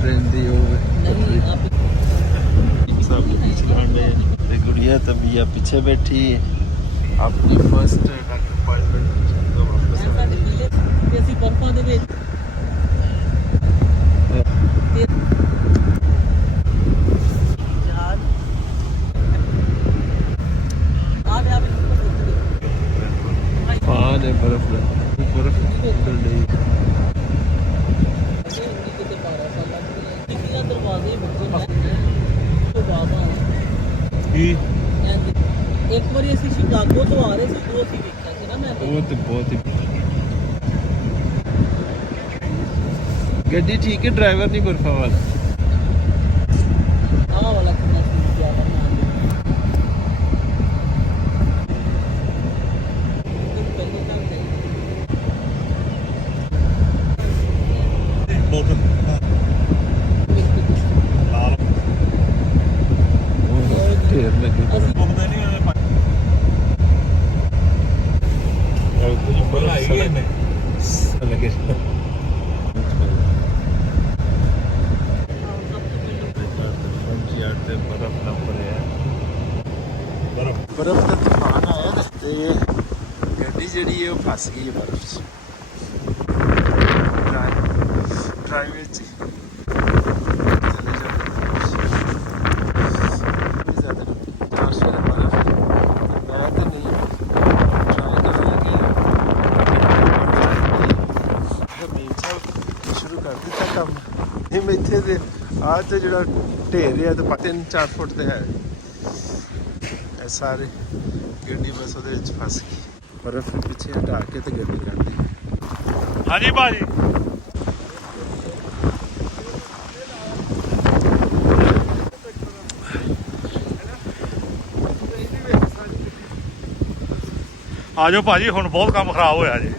train दी सब गुड़िया तबिया पीछे बैठी अपनी फर्स्ट डॉक्टर अपॉइंटमेंट तो वापस बर्फ उतर रही एक बार ऐसी शिकागो तो आ रहे थे दो सी देखा था ना मैं वो तो बहुत ही गड्डी ठीक है ड्राइवर नहीं बर्फा वाला हाँ वाला कितना सी क्या करना ढेर लगे लगे बर्फ का तूफान आया ना ते गड्डी जी फस गई है बर्फ च ड्राइवे ਇੱਥੇ ਤੇ ਆਹ ਤੇ ਜਿਹੜਾ ਢੇਰ ਹੈ ਤੇ 3-4 ਫੁੱਟ ਤੇ ਹੈ ਇਹ ਸਾਰੇ ਗੱਡੀ ਬਸ ਉਹਦੇ ਵਿੱਚ ਫਸ ਗਈ ਬਰਫ਼ ਪਿੱਛੇ ਹਟਾ ਕੇ ਤੇ ਗੱਡੀ ਕੱਢੀ ਹਾਂਜੀ ਭਾਜੀ ਆ ਜਾਓ ਭਾਜੀ ਹੁਣ ਬਹੁਤ ਕੰਮ ਖਰਾਬ ਹੋਇਆ ਜੀ